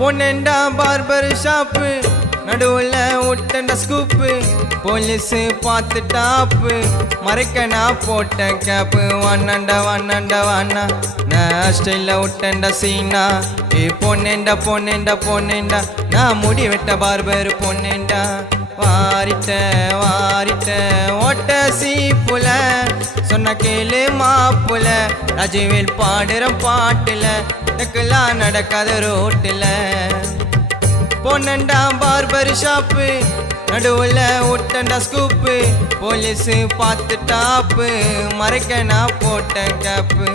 பொன்னெண்டா barber shop நடுவில் விட்டண்ட scoop police பார்த்து டாப்பு மறைக்கனா போட்ட கேப்பு வண்ணண்ட வண்ணண்ட வண்ணா. நான் ஸ்டைல விட்டண்ட சீனா ஏ பொன்னெண்டா பொன்னெண்டா பொன்னெண்டா நான் முடி வெட்ட பார்பர் பொன்னெண்டா வாரிட்ட வாரிட்ட ஓட்ட சீப்புல. சொன்ன கேளு மாப்புல. ராஜவேல் பாடுற பாட்டுல. ரோட்டுக்கெல்லாம் நடக்காத ரோட்டில். பொன்னண்டா பார்பர் ஷாப்பு நடுவில் விட்டண்டா ஸ்கூப்பு போலீஸு பார்த்து டாப்பு மறைக்க நான் போட்டேன் கேப்பு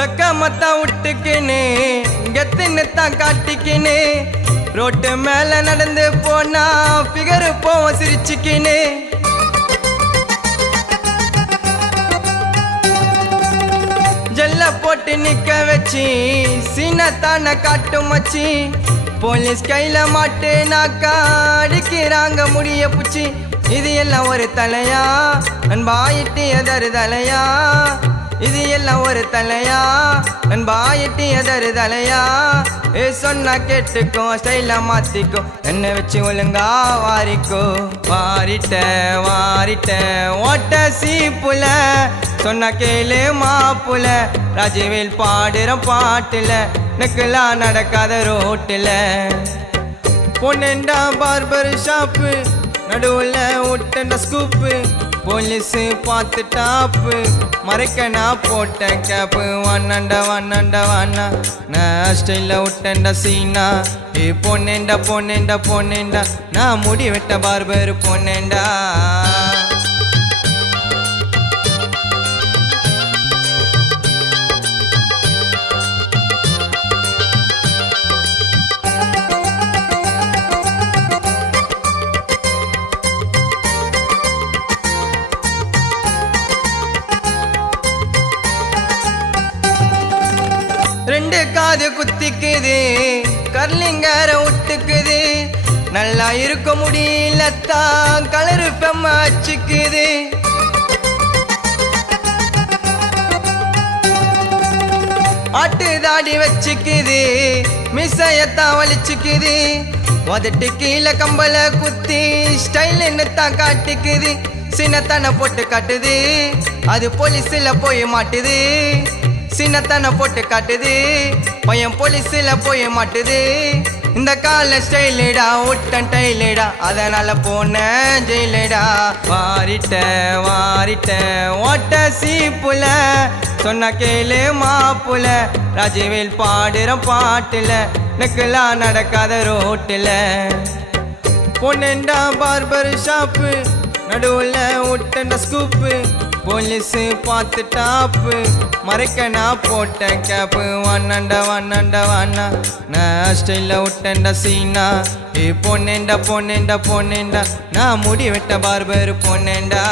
வெக்கமத்தான் மத்தா விட்டுக்கினு கெத்துன்னு காட்டிக்கினு. ரோட்டு மேல நடந்து போனா பிகரு போவோம் சிரிச்சுக்கினு. ஜெல்ல போட்டு நிக்க வச்சு சீனத்தான காட்டும் மச்சி. போலீஸ் கையில மாட்டுனாக்கா அடிக்கிறாங்க முடிய பூச்சி. இது எல்லாம் ஒரு தலையா? அன்பாயிட்டு எதரு தலையா? இது எல்லாம் ஒரு தலையா? அன்பாயிட்டு எதரு தலையா? ஏ சொன்னா கேட்டுக்கோ ஸ்டைல மாத்திக்கோ. என்ன வச்சு ஒழுங்கா வாரிக்கோ. வாரிட்ட வாரிட்ட ஓட்ட சீப்புல. சொன்ன கேளு மாப்புல. ராஜவேல் பாடுற பாட்டுல. நக்கலா நடக்காத ரோட்டுல. பொன்னெண்டா பார்பர் ஷாப்பு நடுவுல ஒட்டண்ட ஸ்கூப்பு போலீஸு பார்த்து டாப்பு. மறைக்க நான் போட்ட கேப்பு வண்ணண்ட வண்ணண்ட வண்ணா. நான் ஸ்டைலில் விட்டண்ட சீனா. ஏ பொண்ணேண்டா பொண்ணேண்டா பொண்ணேண்டா. நான் முடி வெட்ட பார்பர் பொண்ணேண்டா. காது குத்திக்குது கர்லிங்கர விட்டுக்குது நல்லா இருக்க முடியலத்தான் கலரு பெம்ம அச்சுக்குது ஆட்டு தாடி வச்சுக்குது. மிஸ்ஸையத்தான் வலிச்சுக்குது உதட்டு கீழே கம்பல குத்தி ஸ்டைலுன்னு தான் காட்டிக்குது. சின்னத்தனை போட்டு காட்டுது. அது போலீஸில் போய் மாட்டுது. சின்னத்தனை போட்டு காட்டுது. பையன் போலீஸில் போய் மாட்டுது. இந்த கால ஸ்டைலுடா ஒட்டன் டைலுடா. அதனால போன ஜெயிலுடா. வாரிட்ட வாரிட்ட ஓட்ட சீப்புல. சொன்ன கேளு மாப்புல. ராஜவேல் பாடுற பாட்டுல. நெக்கலா நடக்காத ரோட்டுல. பொன்னெண்டா பார்பர் ஷாப்பு. நடுவில் விட்டண்ட ஸ்கூப்பு போலீஸ் பார்த்து டாப்பு. மறைக்க நான் போட்ட கேப்பு வண்ணண்ட வண்ணண்ட வண்ணா. நான் ஸ்டைல விட்டண்ட சீனா. ஏ பொன்னேண்டா பொன்னேண்டா பொன்னேண்டா நான் முடி வெட்ட பார்பர் பொன்னேண்டா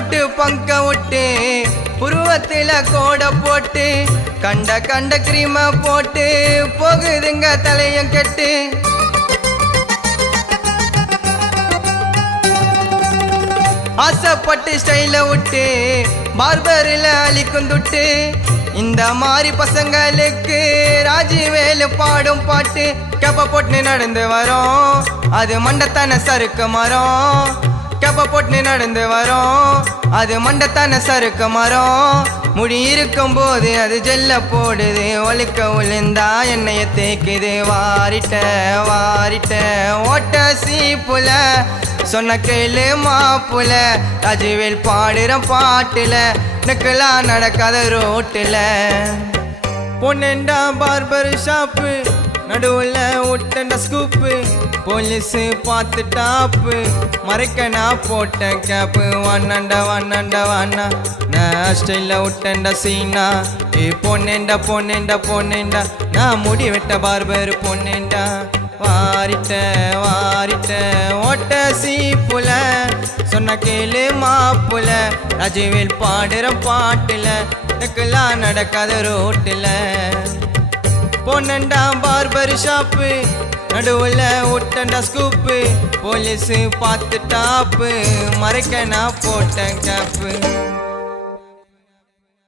விட்டு பங்க விட்டு புருவத்தில கோட போட்டு கண்ட கண்ட கிரீம போட்டு போகுதுங்க தலையும் கெட்டு. ஆசைப்பட்டு ஸ்டைல விட்டு பார்பரில் அழிக்கும் துட்டு. இந்த மாதிரி பசங்களுக்கு ராஜிவேலு பாடும் பாட்டு கெப்ப போட்டு நடந்து வரோம். அது மண்டத்தான சறுக்கு மரம். கேப்ப போட்டு நடந்து வரோம். அது மண்டத்தான சறுக்க மரம். முடி இருக்கும் போது அது ஜெல்ல போடுது. ஒழுக்க உளுந்தா என்னைய தேய்க்குது. வாரிட்ட வாரிட்ட ஓட்ட சீப்புல. சொன்ன கேளு மாப்புல. ராஜுவேல் பாடுற பாட்டுல. நக்கலா நடக்காத ரோட்டுல பொன்னெண்டா பார்பர் ஷாப்பு நடுவுல விட்டண்ட ஸ்கூப்பு போலீஸு பார்த்து டாப்பு மறைக்கனா போட்ட கேப்பு வண்ணண்ட வண்ணண்ட வண்ணா. நான் ஸ்டைல விட்டண்ட சீனா ஏ பொன்னெண்டா பொன்னெண்டா பொன்னெண்டா நான் முடி வெட்ட பார்பர் பொண்ணேண்டா. வாரிட்ட வாரிட்ட ஓட்ட சீப்புல. சொன்ன கேளு மாப்புல. ராஜுவேல் பாடுற பாட்டுல. எனக்கெல்லாம் நடக்காத ரோட்டில் பொன்னண்டா பார்பர் ஷாப்பு நடுவுல ஒட்டண்டா ஸ்கூப்பு போலீஸு பார்த்து டாப்பு மறைக்க நான் போட்டேன் கேப்பு